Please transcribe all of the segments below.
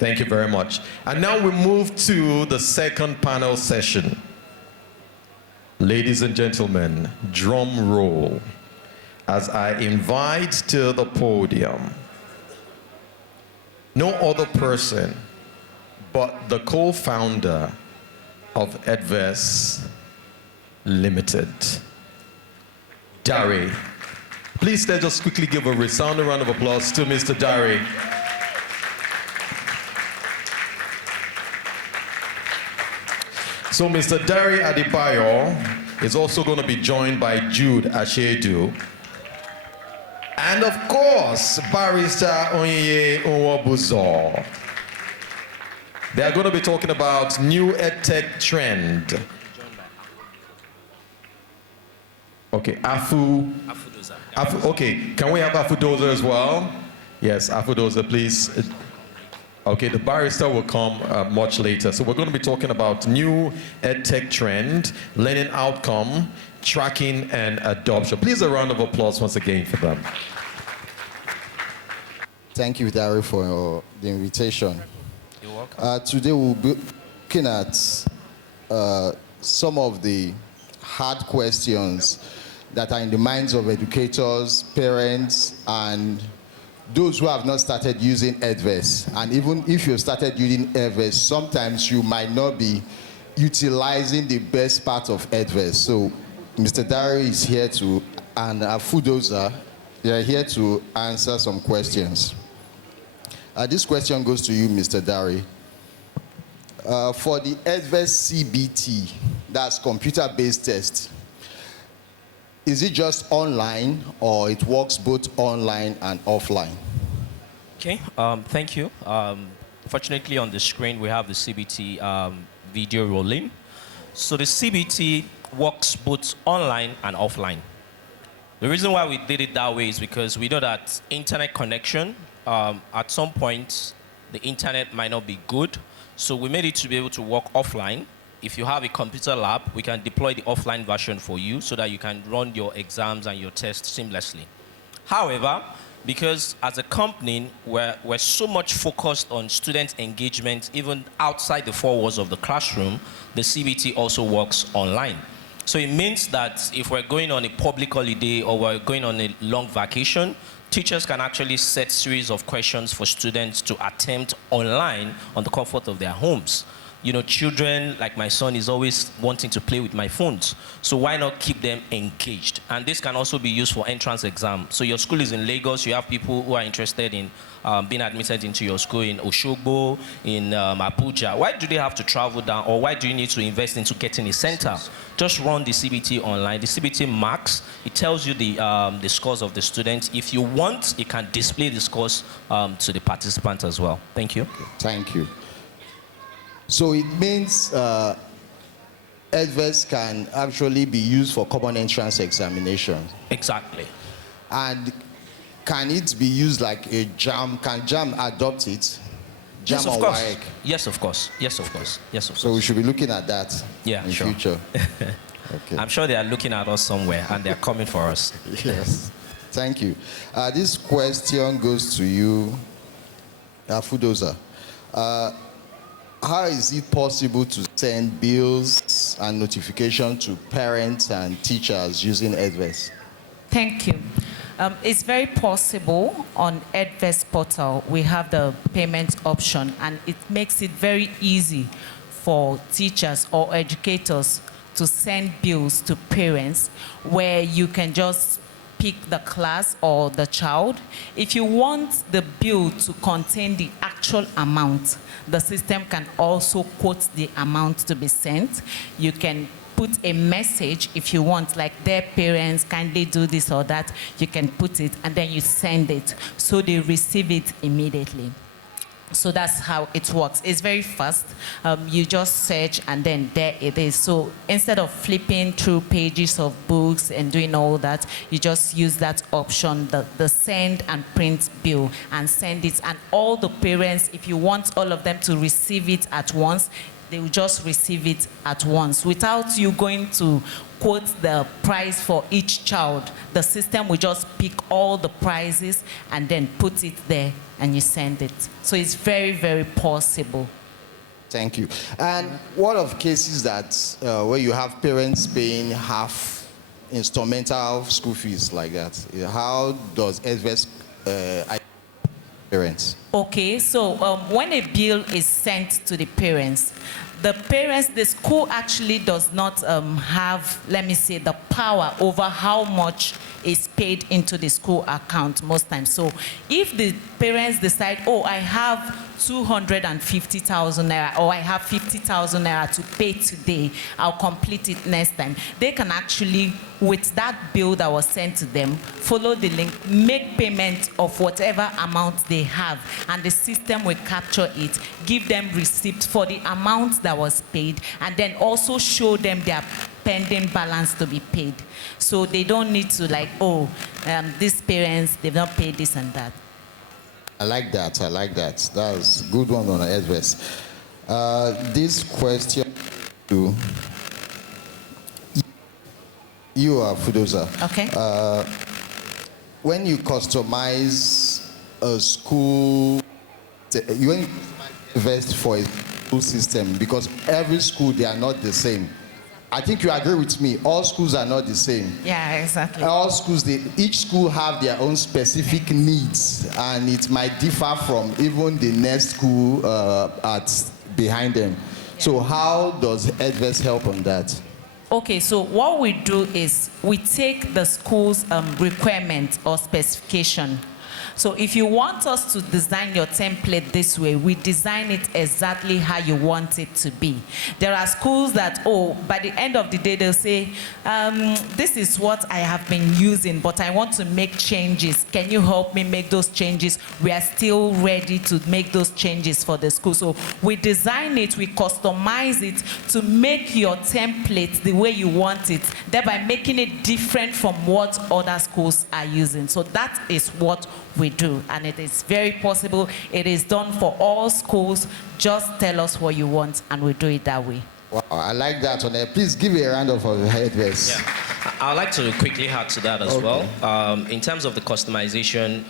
Thank you very much. And now we move to the second panel session. Ladies and gentlemen, drum roll as I invite to the podium no other person but the co-founder of Edtech Limited, Dari. Please let's just quickly give a resounding round of applause to Mr. Dari. So Mr. Dari Adebayo is also going to be joined by Jude Ashedu. And of course, Barrister Onyeye Nwobuzo. They are going to be talking about new EdTech trend. Okay, okay, can we have Afudoza as well? Yes, Afudoza, please. Okay, the barrister will come much later. So we're going to be talking about new EdTech trend, learning outcome, tracking, and adoption. Please a round of applause once again for them. Thank you, Dari, for the invitation. You're welcome. Today we'll be looking at some of the hard questions that are in the minds of educators, parents, and those who have not started using Edtech. And even if you've started using Edtech, sometimes you might not be utilizing the best part of Edtech. So Mr. Dari is here to, and Afudoza, they are here to answer some questions. This question goes to you, Mr. Dari. For the Edtech CBT, that's computer-based test, is it just online or it works both online and offline? Okay, thank you. Fortunately, on the screen, we have the CBT video rolling. So the CBT works both online and offline. The reason why we did it that way is because we know that internet connection, at some point, the internet might not be good. So we made it to be able to work offline. If you have a computer lab, we can deploy the offline version for you so that you can run your exams and your tests seamlessly. However, because as a company, we're so much focused on student engagement, even outside the four walls of the classroom, the CBT also works online. So it means that if we're going on a public holiday or we're going on a long vacation, teachers can actually set series of questions for students to attempt online on the comfort of their homes. You know, children, like my son, is always wanting to play with my phones. So why not keep them engaged? And this can also be used for entrance exam. So your school is in Lagos, you have people who are interested in being admitted into your school in Oshogbo, in Abuja. Why do they have to travel down, or why do you need to invest into getting a center? Just run the CBT online. The CBT marks, it tells you the scores of the students. If you want, you can display the scores to the participant as well. Thank you. Thank you. So it means Edtech can actually be used for common entrance examination. Exactly. And can it be used like a JAM? Can JAM adopt it? JAM Yes, of or course. WAEC? Yes, of course. Yes, of course. Yes, of course. So we should be looking at that in sure. future. Okay. I'm sure they are looking at us somewhere and they're coming for us. Yes. Thank you. This question goes to you, Afudoza. How is it possible to send bills and notifications to parents and teachers using Edtech? Thank you. It's very possible. On Edtech portal, we have the payment option, and it makes it very easy for teachers or educators to send bills to parents, where you can just pick the class or the child. If you want the bill to contain the actual amount, the system can also quote the amount to be sent. You can put a message if you want, like, their parents kindly do this or that. You can put it and then you send it, so they receive it immediately. So that's how it works. It's very fast. You just search and then there it is. So instead of flipping through pages of books and doing all that, you just use that option, the send and print bill, and send it. And all the parents, if you want all of them to receive it at once, they will just receive it at once without you going to quote the price for each child. The system will just pick all the prices and then put it there and you send it. So it's very, very possible. Thank you. And what of cases that where you have parents paying half instrumental school fees like that? How does Edvest parents? Okay, so when a bill is sent to the parents, the school actually does not have, let me say, the power over how much is paid into the school account most times. So if the parents decide, oh, I have 250,000 naira or I have 50,000 naira to pay today, I'll complete it next time. They can actually, with that bill that was sent to them, follow the link, make payment of whatever amount they have, and the system will capture it, give them receipt for the amount that was paid, and then also show them their pending balance to be paid. So they don't need to like, oh, these parents, they've not paid this and that. I like that. I like that. That's a good one on Edvest. This question to you are Fudoza. Okay. When you customize a school, you invest for a school system, because every school, they are not the same. I think you agree with me. All schools are not the same. Yeah, exactly. All schools, each school have their own specific needs, and it might differ from even the next school behind them. Yeah. So how does Edvest help on that? Okay, so what we do is we take the school's requirement or specification. So if you want us to design your template this way, we design it exactly how you want it to be. There are schools that, oh, by the end of the day, they'll say, this is what I have been using, but I want to make changes. Can you help me make those changes? We are still ready to make those changes for the school. So we design it, we customize it to make your template the way you want it, thereby making it different from what other schools are using. So that is what we do, and it is very possible. It is done for all schools. Just tell us what you want, and we do it that way. Wow, I like that one. Please give a round of Edvest. Yeah, I'd like to quickly add to that as well. In terms of the customization,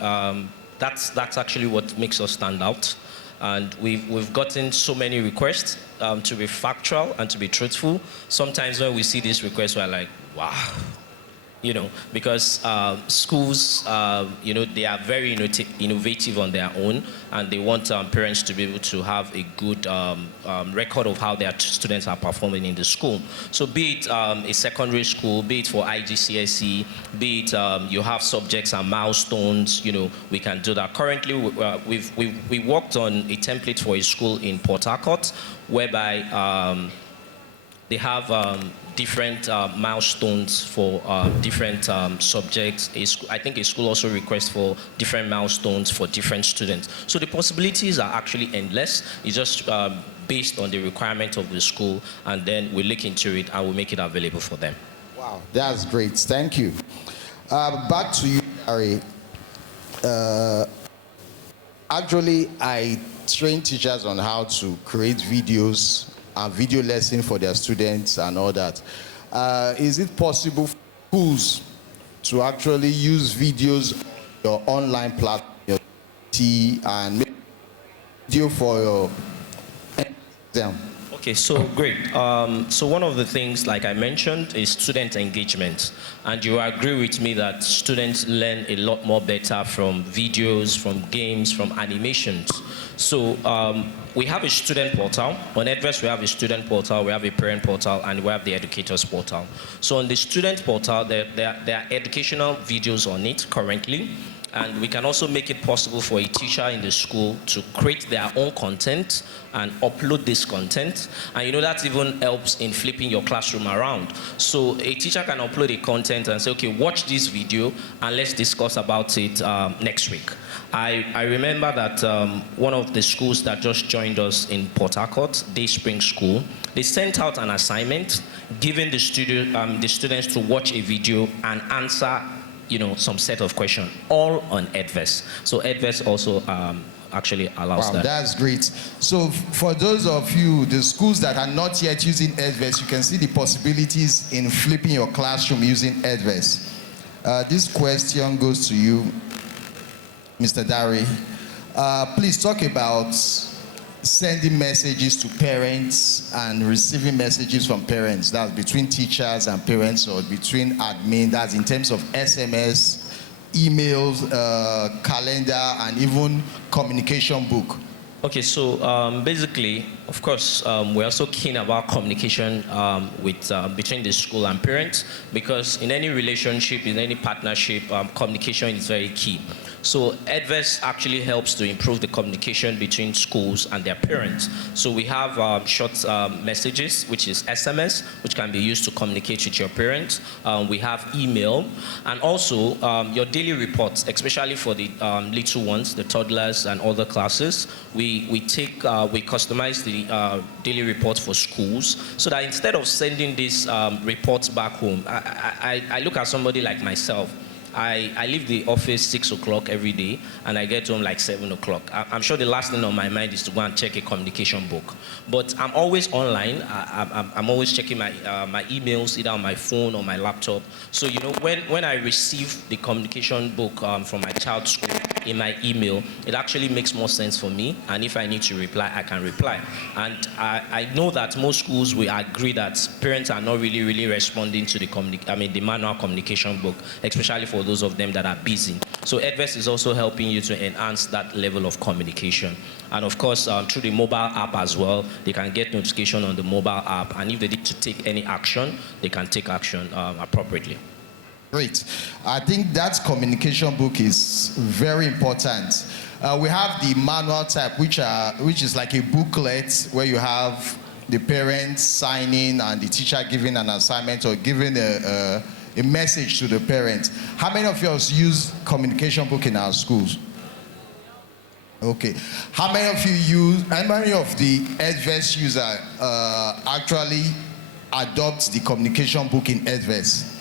that's actually what makes us stand out. And we've gotten so many requests to be factual and to be truthful. Sometimes when we see these requests, we're like, wow. You know, because schools, you know, they are very innovative on their own, and they want parents to be able to have a good record of how their students are performing in the school. So be it a secondary school, be it for IGCSE, be it you have subjects and milestones, you know, we can do that. Currently, we worked on a template for a school in Port Harcourt, whereby they have different milestones for different subjects. I think a school also requests for different milestones for different students. So the possibilities are actually endless. It's just based on the requirement of the school, and then we look into it and we make it available for them. Wow, that's great. Thank you. Back to you, Gary. Actually, I train teachers on how to create videos and video lesson for their students and all that. Is it possible for schools to actually use videos on your online platform, your T, and make video for your exam? Okay, so great. So one of the things, like I mentioned, is student engagement. And you agree with me that students learn a lot more better from videos, from games, from animations. So we have a student portal. On Edvest, we have a student portal, we have a parent portal, and we have the educators portal. So on the student portal, there are educational videos on it currently. And we can also make it possible for a teacher in the school to create their own content and upload this content. And you know, that even helps in flipping your classroom around. So a teacher can upload a content and say, okay, watch this video and let's discuss about it next week. I remember that one of the schools that just joined us in Port Harcourt, Day Spring School, they sent out an assignment giving the students to watch a video and answer, you know, some set of questions, all on Edvest. So Edvest also actually allows Wow, that. that's great. So for those of you, the schools that are not yet using Edvest, you can see the possibilities in flipping your classroom using Edvest. This question goes to you, Mr. Dari. Please talk about sending messages to parents and receiving messages from parents. That's between teachers and parents, or between admin. That's in terms of SMS, emails, calendar, and even communication book. Okay, so basically, of course, we're also keen about communication between the school and parents, because in any relationship, in any partnership, communication is very key. So Edvest actually helps to improve the communication between schools and their parents. So we have short messages, which is SMS, which can be used to communicate with your parents. We have email, and also your daily reports, especially for the little ones, the toddlers and other classes. We customize the daily reports for schools, so that instead of sending these reports back home, I look at somebody like myself. I leave the office 6 o'clock every day, and I get home like 7 o'clock. I'm sure the last thing on my mind is to go and check a communication book. But I'm always online. I'm always checking my emails, either on my phone or my laptop. So, you know, when I receive the communication book from my child's school in my email, it actually makes more sense for me. And if I need to reply, I can reply. And I know that most schools will agree that parents are not really responding to the manual communication book, especially for those of them that are busy. So Edvest is also helping you to enhance that level of communication. And of course, through the mobile app as well, they can get notification on the mobile app, and if they need to take any action, they can take action appropriately. Great. I think that communication book is very important. We have the manual type, which is like a booklet where you have the parents signing and the teacher giving an assignment or giving a message to the parents. How many of you use communication book in our schools? Okay. How many of the Edvest user actually adopt the communication book in Edvest?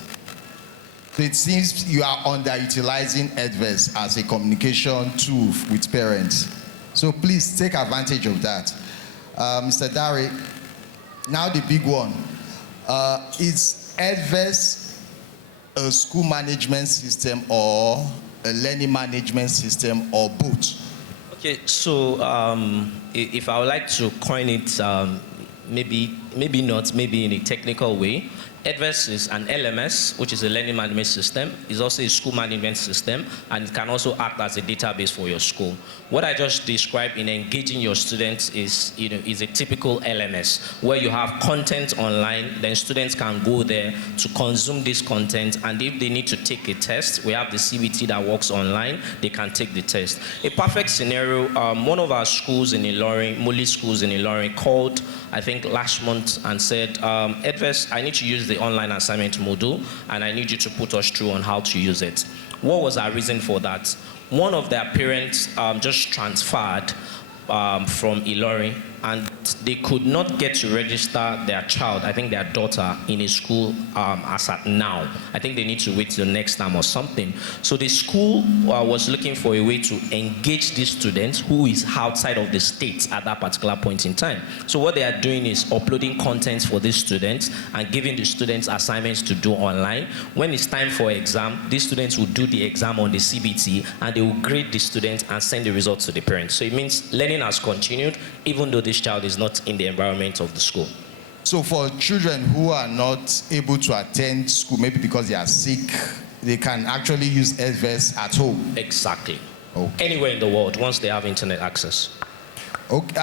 So it seems you are underutilizing Edvest as a communication tool with parents. So please take advantage of that. Mr. Dari, now the big one. Is Edvest a school management system or a learning management system, or both? Okay, so if I would like to coin it, maybe not, maybe in a technical way, Edvest is an LMS, which is a learning management system. It's also a school management system, and it can also act as a database for your school. What I just described in engaging your students is a typical LMS, where you have content online, then students can go there to consume this content, and if they need to take a test, we have the CBT that works online, they can take the test. A perfect scenario, one of our schools in Ilorin, Muli schools in Ilorin, called, I think last month, and said, Edvest, I need to use the online assignment module, and I need you to put us through on how to use it. What was our reason for that? One of their parents just transferred from Ilorin, and they could not get to register their child, I think their daughter, in a school as at now. I think they need to wait till next time or something. So the school was looking for a way to engage these students who is outside of the state at that particular point in time. So what they are doing is uploading content for these students and giving the students assignments to do online. When it's time for exam, these students will do the exam on the CBT, and they will grade the students and send the results to the parents. So it means learning has continued, even though this child is not in the environment of the school. So for children who are not able to attend school, maybe because they are sick, they can actually use Edvest at home? Exactly. Okay. Anywhere in the world, once they have internet access. Okay.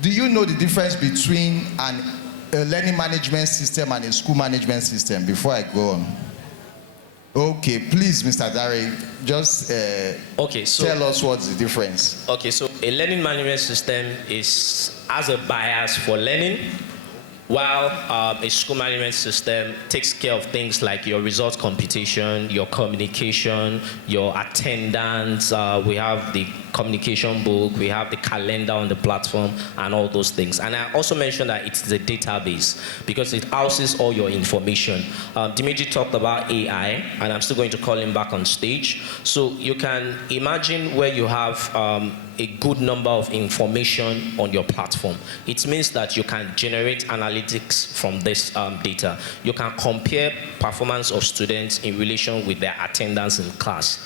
Do you know the difference between a learning management system and a school management system, before I go on? Okay, please, Mr. Dari, just tell us what's the difference. Okay, so a learning management system has a bias for learning, while a school management system takes care of things like your result computation, your communication, your attendance. We have the communication book, we have the calendar on the platform, and all those things. And I also mentioned that it's the database because it houses all your information. Dimeji talked about AI, and I'm still going to call him back on stage. So you can imagine where you have a good number of information on your platform. It means that you can generate analytics from this data. You can compare performance of students in relation with their attendance in class,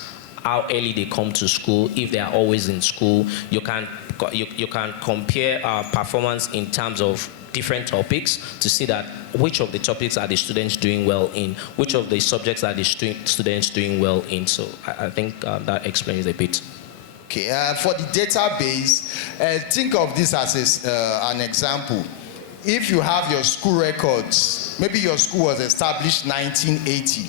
how early they come to school, if they are always in school. You can compare performance in terms of different topics to see that which of the topics are the students doing well in, which of the subjects are the students doing well in. So I think that explains a bit. Okay, for the database, think of this as an example. If you have your school records, maybe your school was established 1980,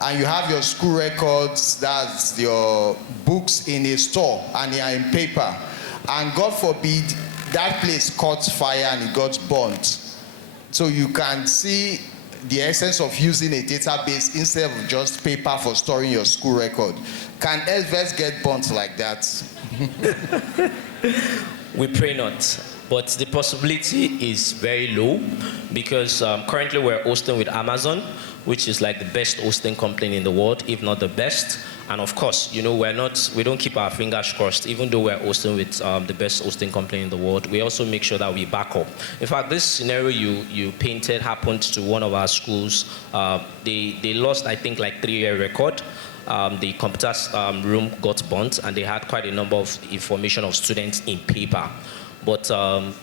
and you have your school records, that's your books in a store, and they are in paper, and God forbid, that place caught fire and it got burnt. So you can see the essence of using a database instead of just paper for storing your school record. Can Edvest get burnt like that? We pray not, but the possibility is very low because currently we're hosting with Amazon, which is like the best hosting company in the world, if not the best. And of course, you know, we don't keep our fingers crossed, even though we're hosting with the best hosting company in the world. We also make sure that we back up. In fact, this scenario you painted happened to one of our schools. They lost, I think, like 3-year record. The computer room got burnt, and they had quite a number of information of students in paper. But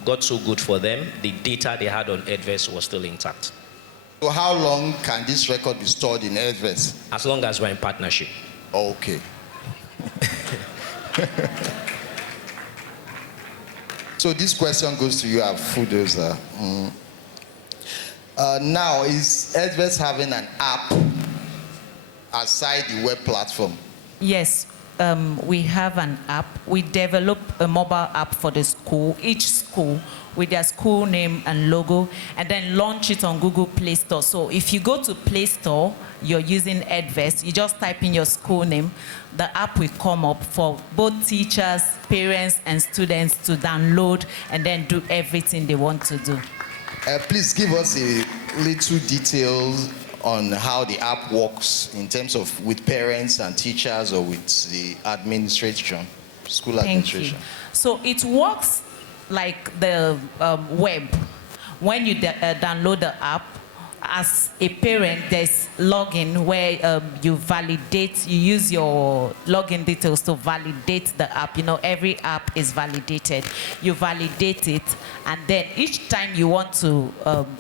got so good for them, the data they had on Edvest was still intact. So how long can this record be stored in Edvest? As long as we're in partnership. Okay. So this question goes to you, Afudoza. Now, is Edvest having an app aside the web platform? Yes, we have an app. We develop a mobile app for the school, each school with their school name and logo, and then launch it on Google Play Store. So if you go to Play Store, you're using Edvest, you just type in your school name, the app will come up for both teachers, parents, and students to download and then do everything they want to do. Please give us a little details on how the app works in terms of with parents and teachers or with the administration, school administration. Thank you. So it works like the web. When you download the app, as a parent, there's login where you validate, you use your login details to validate the app. You know, every app is validated. You validate it, and then each time you want to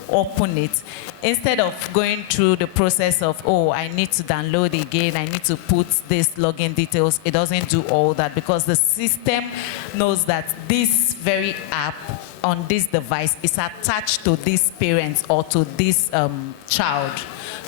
open it, instead of going through the process of, oh, I need to download again, I need to put this login details, it doesn't do all that because the system knows that this very app on this device is attached to this parent or to this child.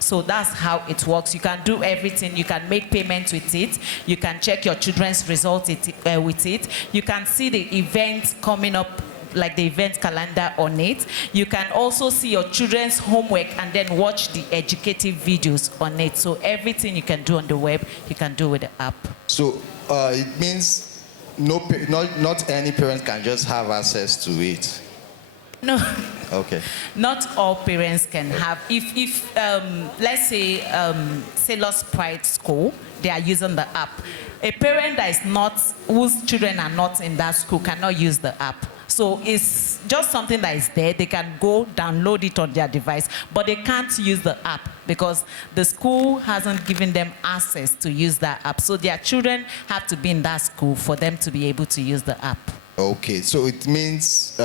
So that's how it works. You can do everything. You can make payments with it. You can check your children's results with it. You can see the events coming up, like the event calendar on it. You can also see your children's homework and then watch the educative videos on it. So everything you can do on the web, you can do with the app. So it means not any parent can just have access to it. No. Okay. Not all parents can have. If let's say Sailor's Pride School, they are using the app. A parent that is not, whose children are not in that school cannot use the app. So it's just something that is there. They can go download it on their device, but they can't use the app because the school hasn't given them access to use that app. So their children have to be in that school for them to be able to use the app. Okay, so it means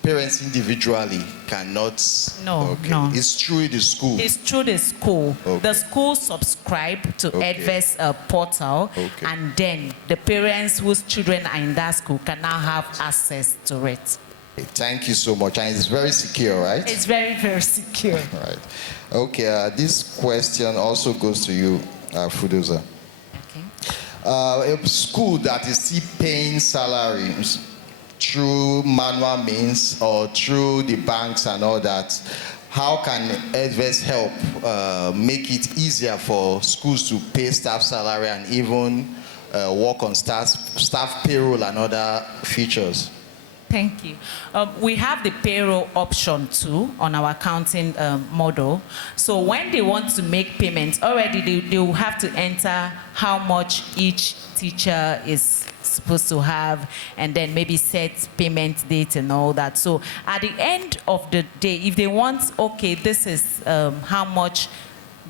parents individually cannot. No, okay. no. It's through the school. It's through the school. Okay. The school subscribe to Okay. Edvest portal, Okay. and then the parents whose children are in that school can now have access to it. Thank you so much, and it's very secure, right? It's very, very secure. All right. Okay, this question also goes to you, Fudoza. Okay. A school that is still paying salaries through manual means or through the banks and all that, how can Edvest help make it easier for schools to pay staff salary and even work on staff payroll and other features? Thank you. We have the payroll option too on our accounting model. So when they want to make payments, already they will have to enter how much each teacher is supposed to have, and then maybe set payment date and all that. So at the end of the day, if they want, okay, this is how much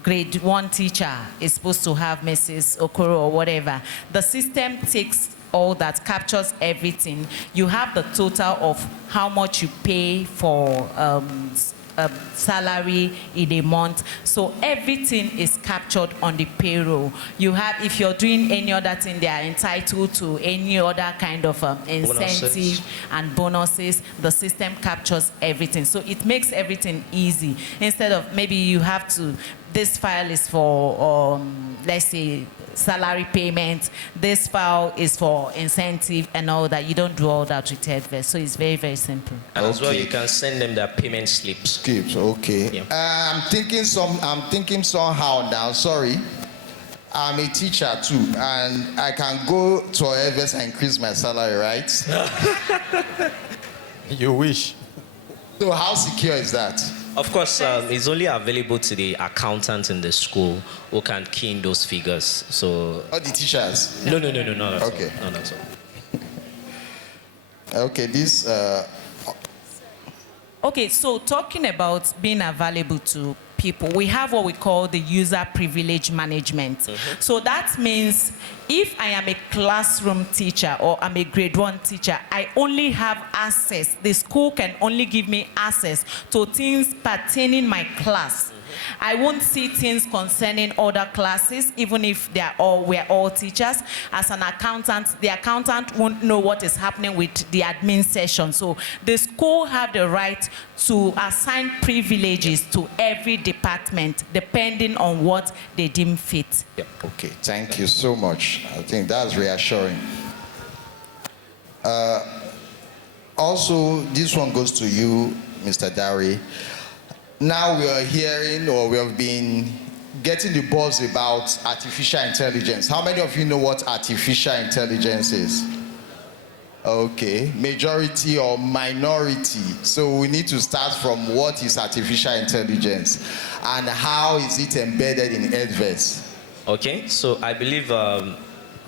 grade 1 teacher is supposed to have, Mrs. Okoro or whatever, the system takes all that, captures everything. You have the total of how much you pay for salary in a month. So everything is captured on the payroll. You have, if you're doing any other thing, they are entitled to any other kind of incentive and bonuses. The system captures everything. So it makes everything easy. Instead of maybe you have to, this file is for, let's say, salary payment, this file is for incentive and all that. You don't do all that with Edtech. So it's very, very simple. And as well, you can send them their payment slips. Okay. Yeah. I'm thinking somehow now, sorry. I'm a teacher too, and I can go to Edtech and increase my salary, right? You wish. So how secure is that? Of course, it's only available to the accountants in the school who can key in those figures. So. Not the teachers? No, not at all. Okay. Not at all. Okay, this. Okay, so talking about being available to people, we have what we call the user privilege management. Mm-hmm. So that means if I am a classroom teacher or I'm a grade 1 teacher, I only have access, the school can only give me access to things pertaining my class. I won't see things concerning other classes, even if we're all teachers. As an accountant, the accountant won't know what is happening with the admin session. So the school have the right to assign privileges to every department, depending on what they deem fit. Yep. Okay, thank you so much. I think that's reassuring. Also, this one goes to you, Mr. Dari. Now we are hearing, or we have been getting the buzz about artificial intelligence. How many of you know what artificial intelligence is? Okay, majority or minority. So we need to start from what is artificial intelligence and how is it embedded in Edtech? Okay, so I believe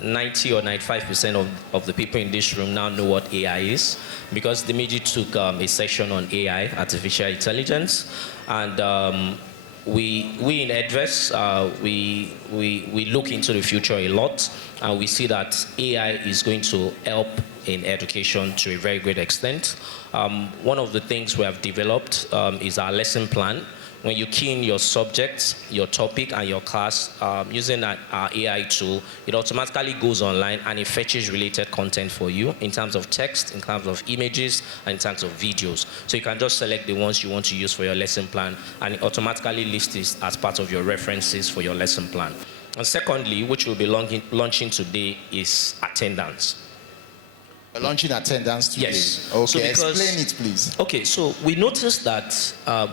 90 or 95% of the people in this room now know what AI is, because the media took a session on AI, artificial intelligence, and we in Edtech, we look into the future a lot, and we see that AI is going to help in education to a very great extent. One of the things we have developed is our lesson plan. When you key in your subject, your topic, and your class, using our AI tool, it automatically goes online and it fetches related content for you in terms of text, in terms of images, and in terms of videos. So you can just select the ones you want to use for your lesson plan, and it automatically lists this as part of your references for your lesson plan. And secondly, which we'll be launching today, is attendance. Launching attendance today. Yes. Okay, So explain it, please. Okay, so we noticed that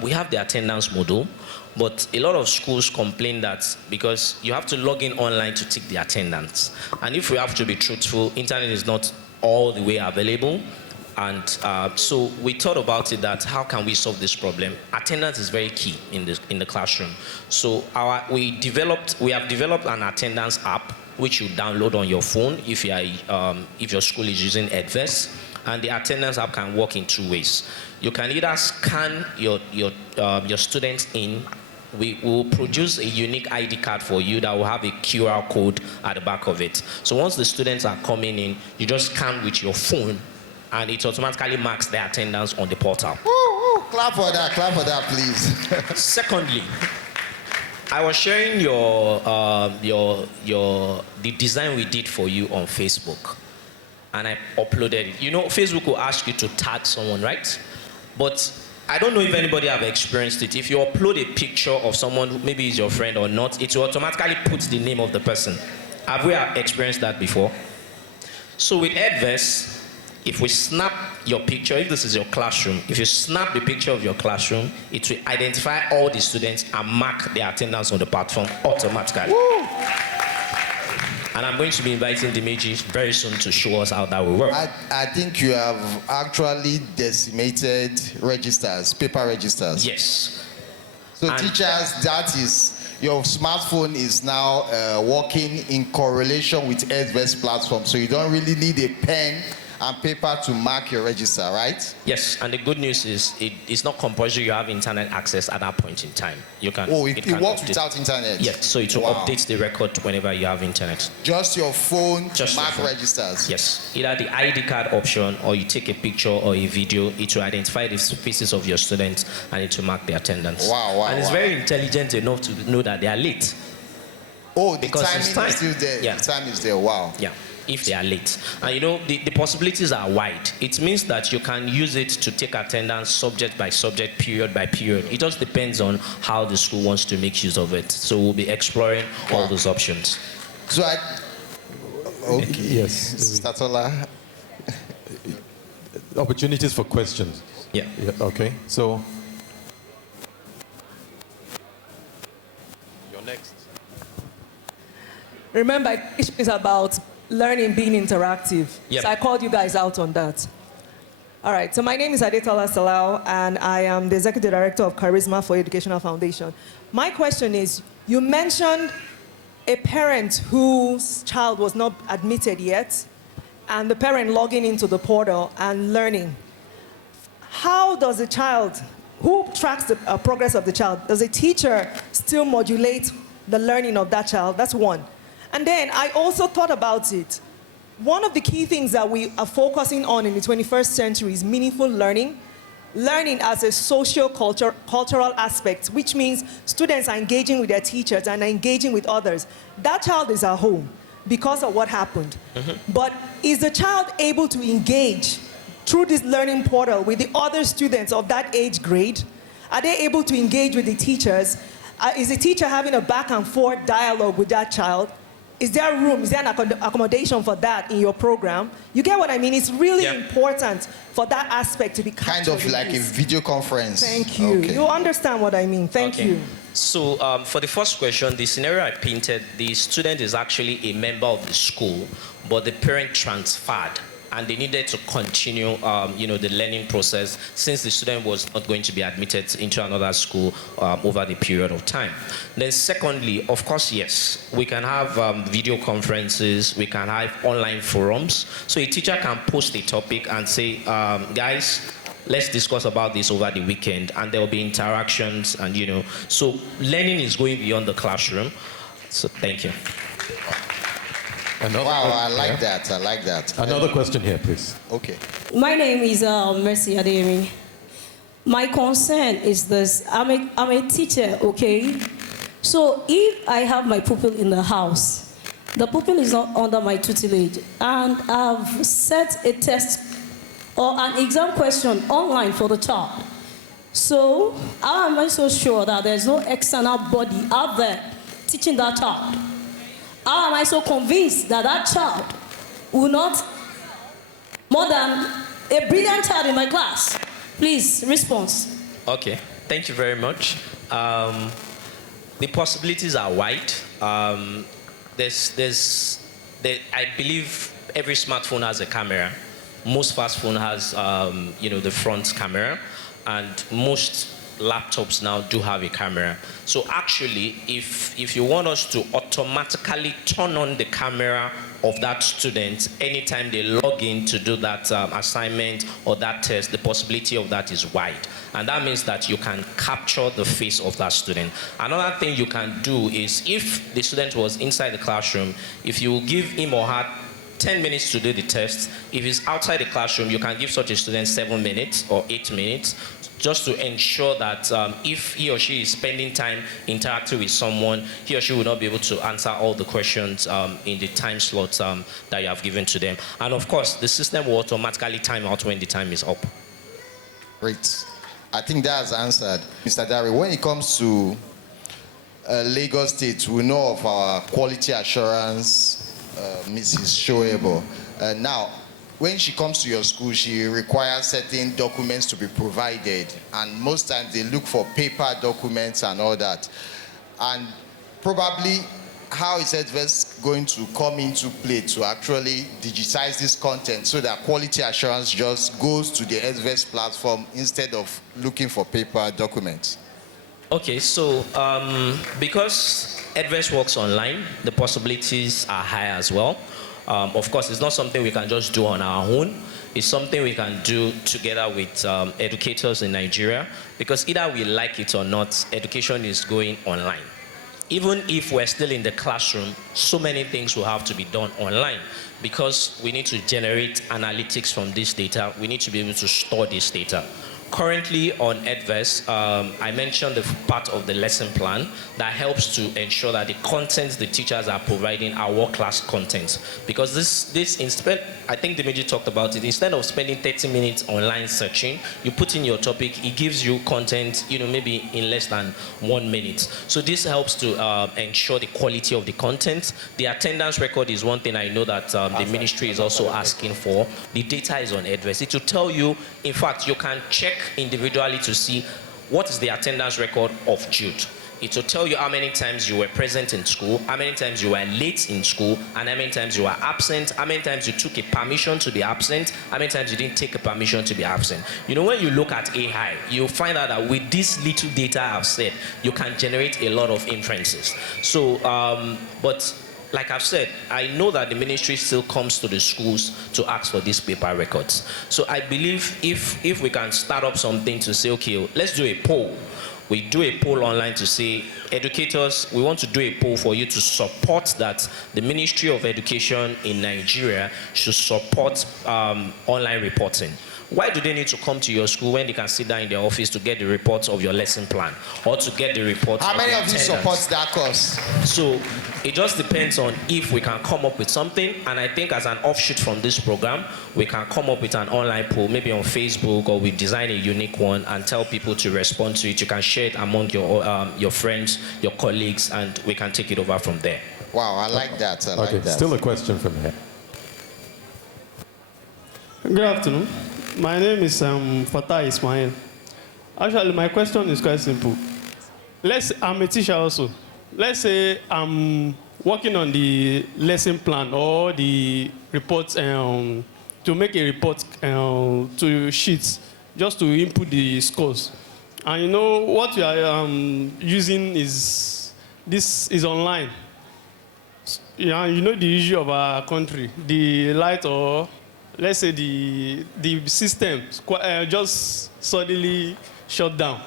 we have the attendance model, but a lot of schools complain that because you have to log in online to take the attendance. And if we have to be truthful, internet is not all the way available. And so we thought about it, that how can we solve this problem? Attendance is very key in the classroom. So we have developed an attendance app which you download on your phone if your school is using Edtech, and the attendance app can work in two ways. You can either scan your students in. We will produce a unique ID card for you that will have a QR code at the back of it. So once the students are coming in, you just scan with your phone, and it automatically marks their attendance on the portal. Woo, clap for that, please. Secondly, I was sharing the design we did for you on Facebook, and I uploaded it. You know, Facebook will ask you to tag someone, right? But I don't know if anybody have experienced it. If you upload a picture of someone who maybe is your friend or not, it will automatically put the name of the person. Have we experienced that before? So with Edtech, if we snap your picture, if this is your classroom, if you snap the picture of your classroom, it will identify all the students and mark their attendance on the platform automatically. Woo. And I'm going to be inviting Dimeji very soon to show us how that will work. I think you have actually decimated registers, paper registers. Yes. So teachers, that is, your smartphone is now working in correlation with Edtech platform. So you don't really need a pen and paper to mark your register, right? Yes, and the good news is it's not compulsory you have internet access at that point in time. You can. Oh, it works update. without internet? Yes, so it will update the record whenever you have internet. Just your phone Just to mark your phone. registers? Yes, either the ID card option or you take a picture or a video, it will identify the faces of your students and it will mark the attendance. Wow, and it's very intelligent enough to know that they are late. Oh, the Because timing it's time. is still there. Yeah. The time is there, wow. Yeah, if they are late. And you know, the possibilities are wide. It means that you can use it to take attendance subject by subject, period by period. It just depends on how the school wants to make use of it. So we'll be exploring all those options. So okay. Yes. Statola. Opportunities for questions. Yeah. Okay. So. You're next. Remember, it's about learning being interactive. Yep. So I called you guys out on that. All right, so my name is Adetola Salau, and I am the Executive Director of Charisma for Educational Foundation. My question is, you mentioned a parent whose child was not admitted yet, and the parent logging into the portal and learning. How does the child, who tracks the progress of the child? Does a teacher still modulate the learning of that child? That's one. And then I also thought about it. One of the key things that we are focusing on in the 21st century is meaningful learning. Learning as a cultural aspect, which means students are engaging with their teachers and are engaging with others. That child is at home because of what happened. But is the child able to engage through this learning portal with the other students of that age grade? Are they able to engage with the teachers? Is the teacher having a back and forth dialogue with that child? Is there room, is there an accommodation for that in your program? You get what I mean? It's really important for that aspect to be captured. Kind of like a video conference. Thank you. Okay. You understand what I mean. Thank you. So for the first question, the scenario I painted, the student is actually a member of the school, but the parent transferred. And they needed to continue, the learning process since the student was not going to be admitted into another school over the period of time. Then secondly, of course, yes, we can have video conferences, we can have online forums. So a teacher can post a topic and say, guys, let's discuss about this over the weekend, and there will be interactions, and so learning is going beyond the classroom. So thank you. Wow, I like that. I like that. Another question here, please. Okay. My name is Mercy Adeyemi. My concern is this. I'm a teacher, okay? So if I have my pupil in the house, the pupil is not under my tutelage, and I've set a test or an exam question online for the child. So how am I so sure that there's no external body out there teaching that child? How am I so convinced that that child will not, more than a brilliant child in my class? Please, response. Okay, thank you very much. The possibilities are wide. I believe every smartphone has a camera. Most fast phone has, the front camera, and most laptops now do have a camera. So actually, if you want us to automatically turn on the camera of that student anytime they log in to do that assignment or that test, the possibility of that is wide. And that means that you can capture the face of that student. Another thing you can do is, if the student was inside the classroom, if you give him or her 10 minutes to do the test, if he's outside the classroom, you can give such a student 7 minutes or 8 minutes, just to ensure that if he or she is spending time interacting with someone, he or she will not be able to answer all the questions in the time slots that you have given to them. And of course, the system will automatically time out when the time is up. Great. I think that's answered. Mr. Dari, when it comes to Lagos State, we know of our quality assurance, Mrs. Shoebo. Now, when she comes to your school, she requires certain documents to be provided, and most times they look for paper documents and all that. And probably how is Edtech going to come into play to actually digitize this content so that quality assurance just goes to the Edtech platform instead of looking for paper documents? Okay, so because Edtech works online, the possibilities are high as well. Of course, it's not something we can just do on our own. It's something we can do together with educators in Nigeria, because either we like it or not, education is going online. Even if we're still in the classroom, so many things will have to be done online, because we need to generate analytics from this data. We need to be able to store this data. Currently on Edtech, I mentioned the part of the lesson plan that helps to ensure that the content the teachers are providing are world-class content. Because I think Dimeji talked about it, instead of spending 30 minutes online searching, you put in your topic, it gives you content, maybe in less than 1 minute. So this helps to ensure the quality of the content. The attendance record is one thing I know that the ministry is also asking for. The data is on Edtech. It will tell you, in fact, you can check individually to see what is the attendance record of Jude. It will tell you how many times you were present in school, how many times you were late in school, and how many times you were absent, how many times you took a permission to be absent, how many times you didn't take a permission to be absent. When you look at AI, you'll find out that with this little data I've said, you can generate a lot of inferences. So, but like I've said, I know that the ministry still comes to the schools to ask for these paper records. So I believe if we can start up something to say, okay, let's do a poll. We do a poll online to say, educators, we want to do a poll for you to support that the Ministry of Education in Nigeria should support online reporting. Why do they need to come to your school when they can sit down in their office to get the reports of your lesson plan or to get the reports How of many your of you attendance? support that course? So it just depends on if we can come up with something, and I think as an offshoot from this program, we can come up with an online poll, maybe on Facebook, or we design a unique one and tell people to respond to it. You can share it among your friends, your colleagues, and we can take it over from there. Wow, I like that. I like that. Still a question from here. Good afternoon. My name is Fatah Ismail. Actually, my question is quite simple. I'm a teacher also. Let's say I'm working on the lesson plan or the reports to make a report to sheets just to input the scores. And what you are using is online. Yeah, the issue of our country, the light, or let's say the system just suddenly shut down.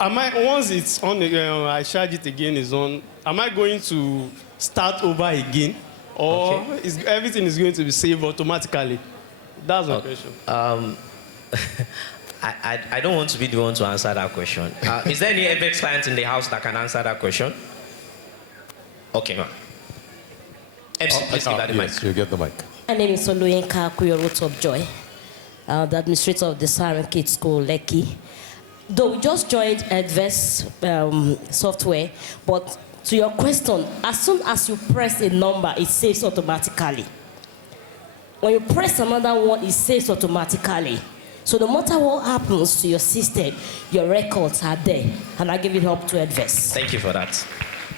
Once it's on, I charge it again, it's on, am I going to start over again? Or everything is going to be saved automatically? That's my question. I don't want to be the one to answer that question. Is there any Edtech client in the house that can answer that question? Okay, ma'am. MC, please give her the mic. Yes, you get the mic. My name is Oluyenka Kuyoroto of Joy, the administrator of the Siren Kids School, Lekki. Though we just joined Edtech software, but to your question, as soon as you press a number, it saves automatically. When you press another one, it saves automatically. So no matter what happens to your system, your records are there. And I give it up to Edtech. Thank you for that.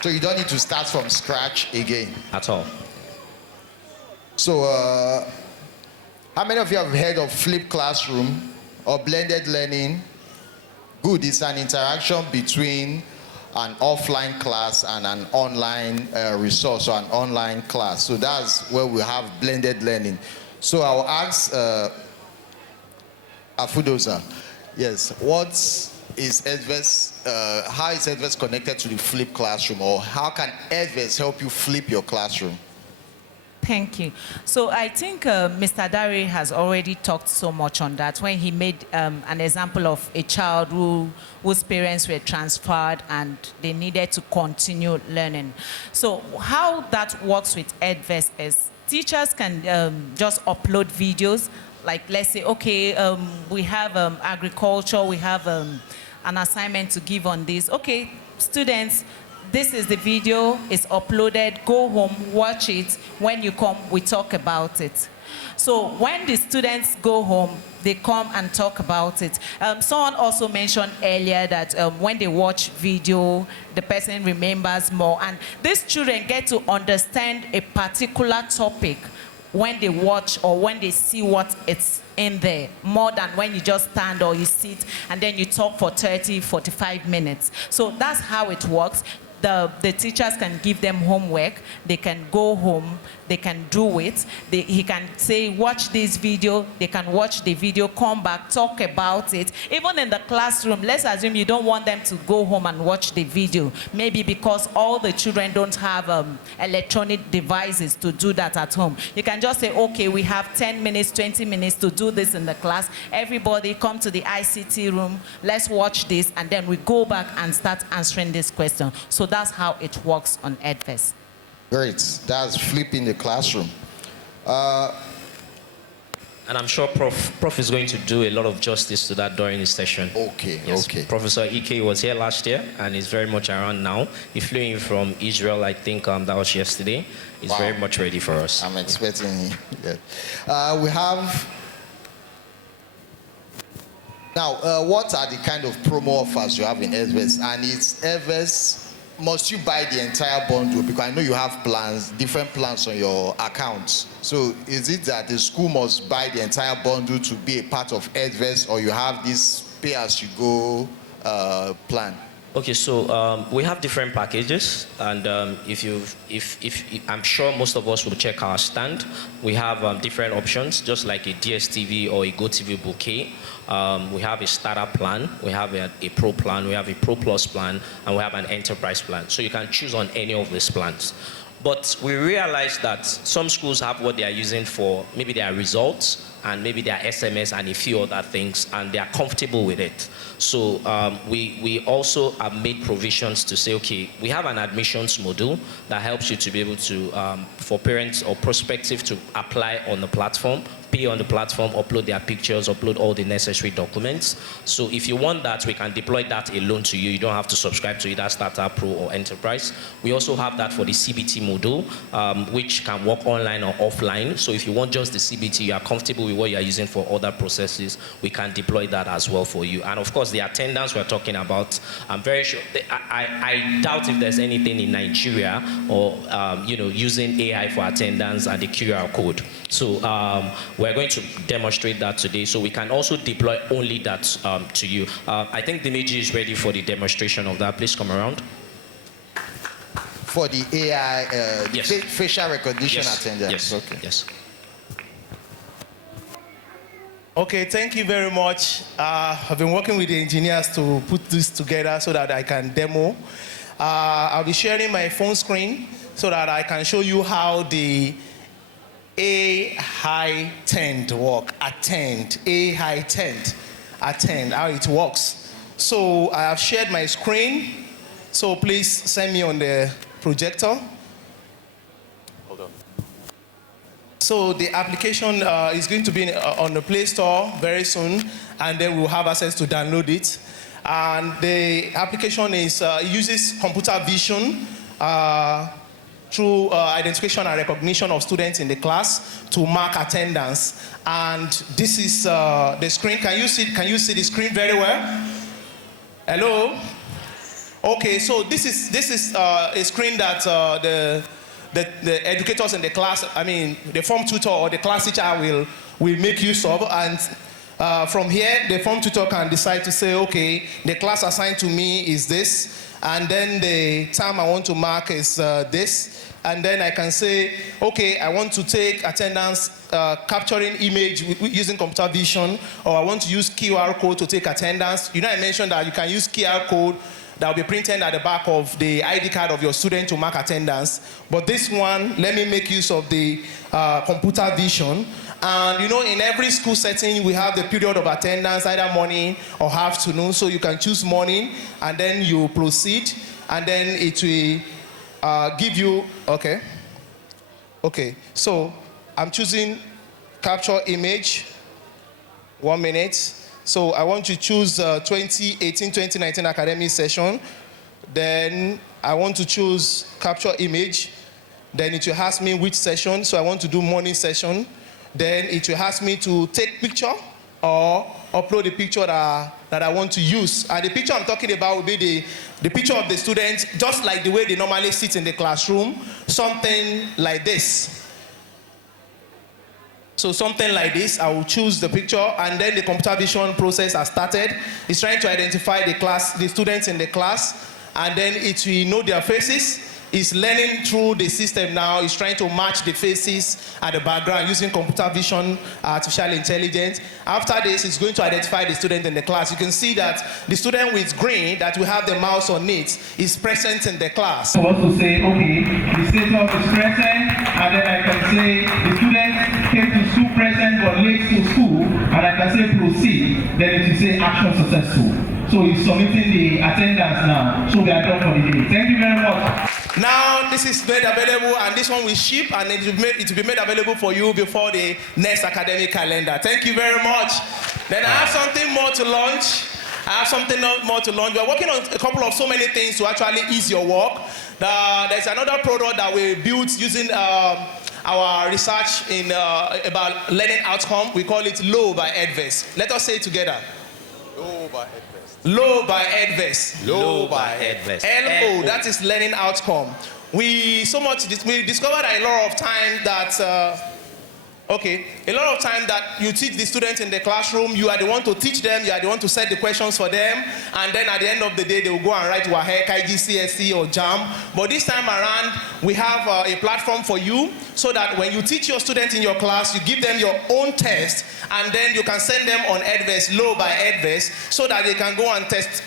So you don't need to start from scratch again? At all. So, how many of you have heard of flipped classroom or blended learning? Good, it's an interaction between an offline class and an online resource or an online class. So that's where we have blended learning. So I'll ask Afudosa, yes, what is Edtech, how is Edtech connected to the flipped classroom, or how can Edtech help you flip your classroom? Thank you. So I think Mr. Dare has already talked so much on that when he made an example of a child whose parents were transferred and they needed to continue learning. So how that works with Edtech is teachers can just upload videos. Like, let's say, okay, we have agriculture, we have an assignment to give on this. Okay, students, this is the video, it's uploaded, go home, watch it. When you come, we talk about it. So when the students go home, they come and talk about it. Someone also mentioned earlier that when they watch video, the person remembers more. And these children get to understand a particular topic when they watch or when they see what it's in there, more than when you just stand or you sit and then you talk for 30, 45 minutes. So that's how it works. The teachers can give them homework, they can go home, they can do it. He can say, watch this video, they can watch the video, come back, talk about it. Even in the classroom, let's assume you don't want them to go home and watch the video, maybe because all the children don't have electronic devices to do that at home. You can just say, okay, we have 10 minutes, 20 minutes to do this in the class. Everybody come to the ICT room, let's watch this, and then we go back and start answering this question. So that's how it works on Edvest. Great. That's flipping the classroom. And I'm sure Prof is going to do a lot of justice to that during his session. Okay, yes. okay. Professor Ike was here last year and is very much around now. He flew in from Israel, I think that was yesterday. He's very much ready for us. I'm expecting him. Yeah. We have... Now, what are the kind of promo offers you have in Edvest? And it's Edvest... Must you buy the entire bundle? Because I know you have plans, different plans on your account. So is it that the school must buy the entire bundle to be a part of Edvest, or you have this pay-as-you-go plan? Okay, so we have different packages, and I'm sure most of us will check our stand. We have different options, just like a DSTV or a GoTV bouquet. We have a starter plan, we have a pro plan, we have a pro plus plan, and we have an enterprise plan. So you can choose on any of these plans. But we realize that some schools have what they are using for maybe their results and maybe their SMS and a few other things, and they are comfortable with it. So we also have made provisions to say, okay, we have an admissions module that helps you to be able to, for parents or prospective to apply on the platform, pay on the platform, upload their pictures, upload all the necessary documents. So if you want that, we can deploy that alone to you. You don't have to subscribe to either Starter, Pro, or Enterprise. We also have that for the CBT module, which can work online or offline. So if you want just the CBT, you are comfortable with what you are using for other processes, we can deploy that as well for you. And of course, the attendance we're talking about, I'm very sure, I doubt if there's anything in Nigeria or using AI for attendance and the QR code. So we're going to demonstrate that today. So we can also deploy only that to you. I think Dimeji is ready for the demonstration of that. Please come around. For the AI, yes. Facial recognition attendance. Yes. Okay. Yes. Okay, thank you very much. I've been working with the engineers to put this together so that I can demo. I'll be sharing my phone screen so that I can show you how the AI tent work. Attend, AI tent, attend, how it works. So I have shared my screen. So please send me on the projector. So the application is going to be on the Play Store very soon, and then we'll have access to download it. And the application uses computer vision through identification and recognition of students in the class to mark attendance. And this is the screen. Can you see the screen very well? Hello? Okay, so this is a screen that the educators in the class, I mean, the form tutor or the class teacher will make use of. And from here, the form tutor can decide to say, okay, the class assigned to me is this, and then the time I want to mark is this. And then I can say, okay, I want to take attendance capturing image using computer vision, or I want to use QR code to take attendance. You know, I mentioned that you can use QR code that will be printed at the back of the ID card of your student to mark attendance. But this one, let me make use of the computer vision. And you know, in every school setting, we have the period of attendance, either morning or afternoon. So you can choose morning, and then you proceed, and then it will give you, okay. So I'm choosing capture image, 1 minute. So I want to choose 2018-2019 academic session. Then I want to choose capture image. Then it will ask me which session. So I want to do morning session. Then it will ask me to take picture or upload the picture that I want to use. And the picture I'm talking about will be the picture of the student, just like the way they normally sit in the classroom, something like this. So something like this, I will choose the picture, and then the computer vision process has started. It's trying to identify the students in the class, and then it will know their faces. It's learning through the system now. It's trying to match the faces at the background using computer vision, artificial intelligence. After this, it's going to identify the student in the class. You can see that the student with green, that we have the mouse on it, is present in the class. I also say, okay, the status is present, and then I can say the student came to school present but late to school, and I can say proceed, then it will say action successful. So it's submitting the attendance now. So we are done for the day. Thank you very much. Now this is made available, and this one will ship, and it will be made available for you before the next academic calendar. Thank you very much. Then I have something more to launch. We are working on a couple of so many things to actually ease your work. There's another product that we built using our research in about learning outcome. We call it Low by Edtech. Let us say it together. Low by Edtech. Low by Edtech. Low by Edtech. LO, that is learning outcome. We discovered a lot of time that you teach the students in the classroom, you are the one to teach them, you are the one to set the questions for them, and then at the end of the day, they will go and write WAHEC, IGCSE, or JAM. But this time around, we have a platform for you, so that when you teach your students in your class, you give them your own test, and then you can send them on Edtech, Low by Edtech, so that they can go and test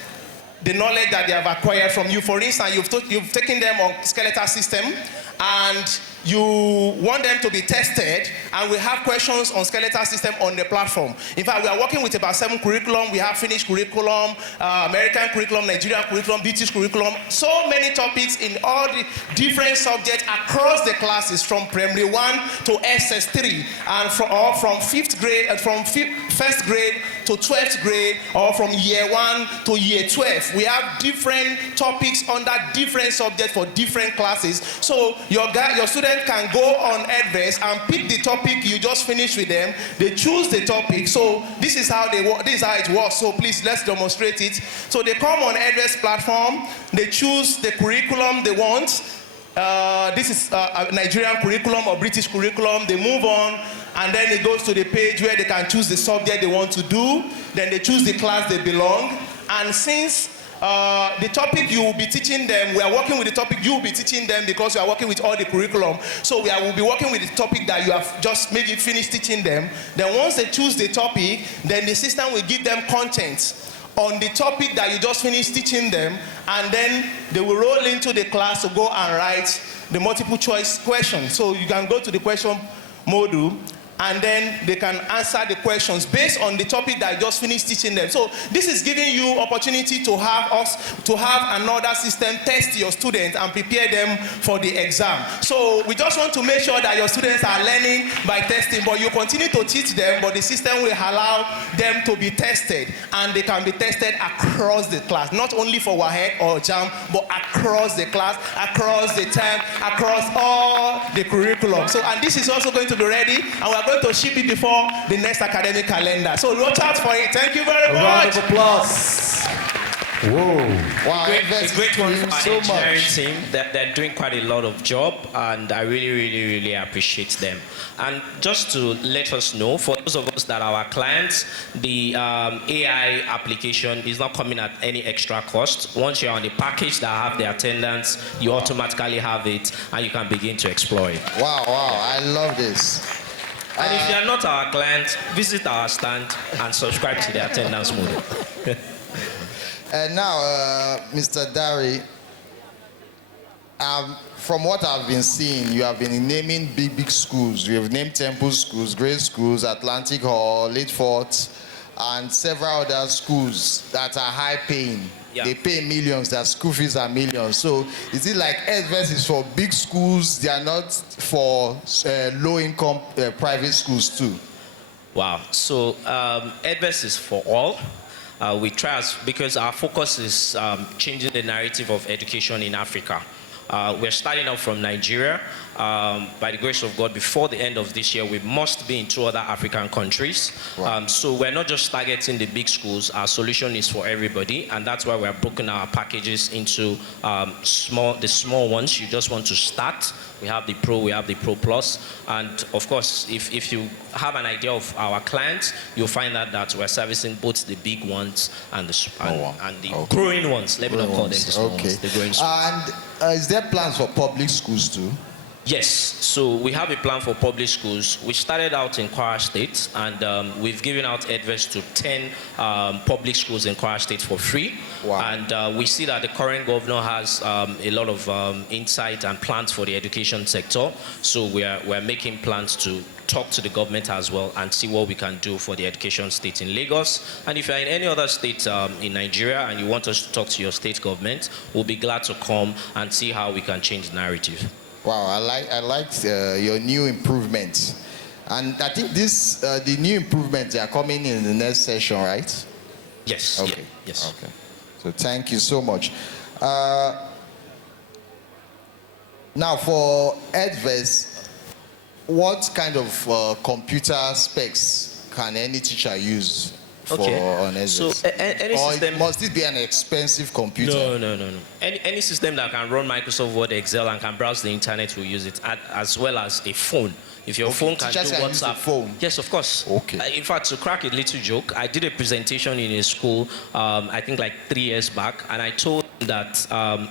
the knowledge that they have acquired from you. For instance, you've taken them on skeletal system, and you want them to be tested, and we have questions on skeletal system on the platform. In fact, we are working with about 7 curriculum. We have Finnish curriculum, American curriculum, Nigerian curriculum, British curriculum, so many topics in all the different subjects across the classes, from primary 1 to SS3, and from 5th grade, from 1st grade to 12th grade, or from year 1 to year 12. We have different topics under different subjects for different classes. So your student can go on Edtech and pick the topic you just finished with them. They choose the topic. So this is how it works. So please, let's demonstrate it. So they come on Edtech platform. They choose the curriculum they want. This is a Nigerian curriculum or British curriculum. They move on, and then it goes to the page where they can choose the subject they want to do. Then they choose the class they belong. And since the topic you will be teaching them, we are working with the topic you will be teaching them, because we are working with all the curriculum. So we will be working with the topic that you have just maybe finished teaching them. Then once they choose the topic, then the system will give them content on the topic that you just finished teaching them, and then they will roll into the class to go and write the multiple choice question. So you can go to the question module, and then they can answer the questions based on the topic that I just finished teaching them. So this is giving you opportunity to have another system test your students and prepare them for the exam. So we just want to make sure that your students are learning by testing, but you continue to teach them, but the system will allow them to be tested, and they can be tested across the class, not only for WAHEC or JAM, but across the class, across the term, across all the curriculum. So, and this is also going to be ready, and we're going to ship it before the next academic calendar. So watch out for it. Thank you very much. A round of applause. Whoa. Wow, It's a great one for our so engineering much. team. They're doing quite a lot of job, and I really appreciate them. And just to let us know, for those of us that are our clients, the AI application is not coming at any extra cost. Once you're on the package that have the attendance, you automatically have it, and you can begin to explore it. Wow, I love this. And if you are not our client, visit our stand and subscribe to the attendance module. And now, Mr. Dari, from what I've been seeing, you have been naming big schools. You have named Temple Schools, Great Schools, Atlantic Hall, Late Fort, and several other schools that are high-paying. Yeah. They pay millions, their school fees are millions. So is it like Edtech is for big schools, they are not for low-income private schools too? Wow. So Edtech is for all. We try, because our focus is changing the narrative of education in Africa. We're starting off from Nigeria, by the grace of God, before the end of this year, we must be in 2 other African countries. Wow. So we're not just targeting the big schools. Our solution is for everybody, and that's why we're broken our packages into the small ones. You just want to start. We have the Pro, we have the Pro Plus, and of course, if you have an idea of our clients, you'll find out that we're servicing both the big ones and the growing ones. Let me not call them the small ones. The growing schools. And is there plans for public schools too? Yes, so we have a plan for public schools. We started out in Kwara State, and we've given out Edvest to 10 public schools in Kwara State for free. Wow. And we see that the current governor has a lot of insight and plans for the education sector. So we're making plans to talk to the government as well and see what we can do for the education state in Lagos. And if you're in any other state in Nigeria and you want us to talk to your state government, we'll be glad to come and see how we can change the narrative. Wow, I like your new improvements, and I think the new improvements are coming in the next session, right? Yes. Okay. Yeah, yes. Okay. So thank you so much. Now for Edvest, what kind of computer specs can any teacher use for on Edvest? So any system. Must it be an expensive computer? No. Any system that can run Microsoft Word, Excel, and can browse the internet will use it, as well as a phone. If your phone can do WhatsApp. Use a phone. Yes, of course. Okay. In fact, to crack a little joke, I did a presentation in a school, I think like 3 years back, and I told them that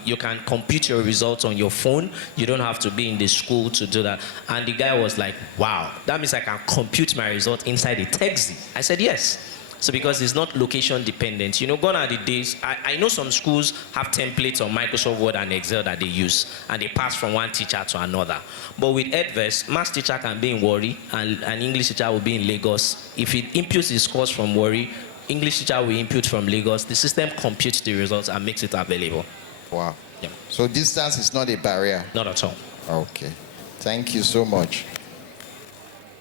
you can compute your results on your phone. You don't have to be in the school to do that. And the guy was like, wow, that means I can compute my result inside a taxi. I said, yes. So because it's not location dependent. You know, gone are the days, I know some schools have templates on Microsoft Word and Excel that they use, and they pass from one teacher to another. But with Edvest, maths teacher can be in Warri, and an English teacher will be in Lagos. If it imputes his course from Warri, English teacher will input from Lagos. The system computes the results and makes it available. Wow. Yeah. So distance is not a barrier? Not at all. Okay. Thank you so much.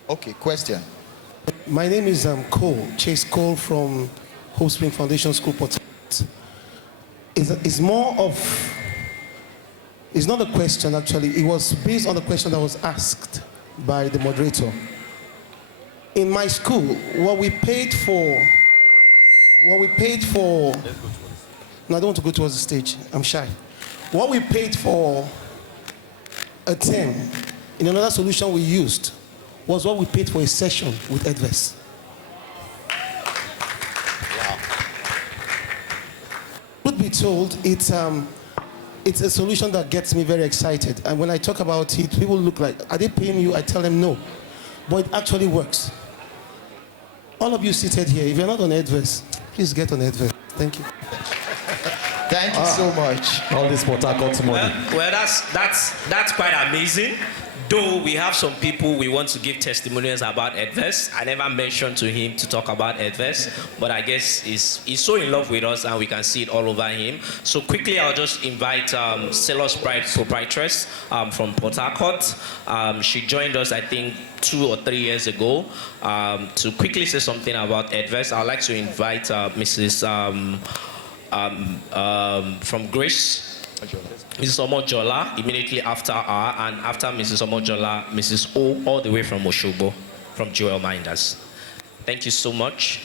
Okay, question. My name is Chase Cole from Hope Spring Foundation School, Port Harcourt. It's more of, it's not a question actually, it was based on the question that was asked by the moderator. In my school, what we paid for, no, I don't want to go towards the stage, I'm shy. What we paid for a term, in another solution we used, was what we paid for a session with Edvest. Wow. Truth be told, it's a solution that gets me very excited. And when I talk about it, people look like, are they paying you? I tell them no. But it actually works. All of you seated here, if you're not on Edvest, please get on Edvest. Thank you. Thank you so much. All this Port Harcourt money. Well, that's quite amazing. Though we have some people we want to give testimonials about Edvest. I never mentioned to him to talk about Edvest, but I guess he's so in love with us and we can see it all over him. So quickly, I'll just invite Celos Pride proprietress from Port Harcourt. She joined us, I think, 2 or 3 years ago. To quickly say something about Edvest, I'd like to invite Mrs. From Grace. Mrs. Omojola immediately after her, and after Mrs. Omojola, Mrs. O, all the way from Oshobo, from Joel Minders. Thank you so much.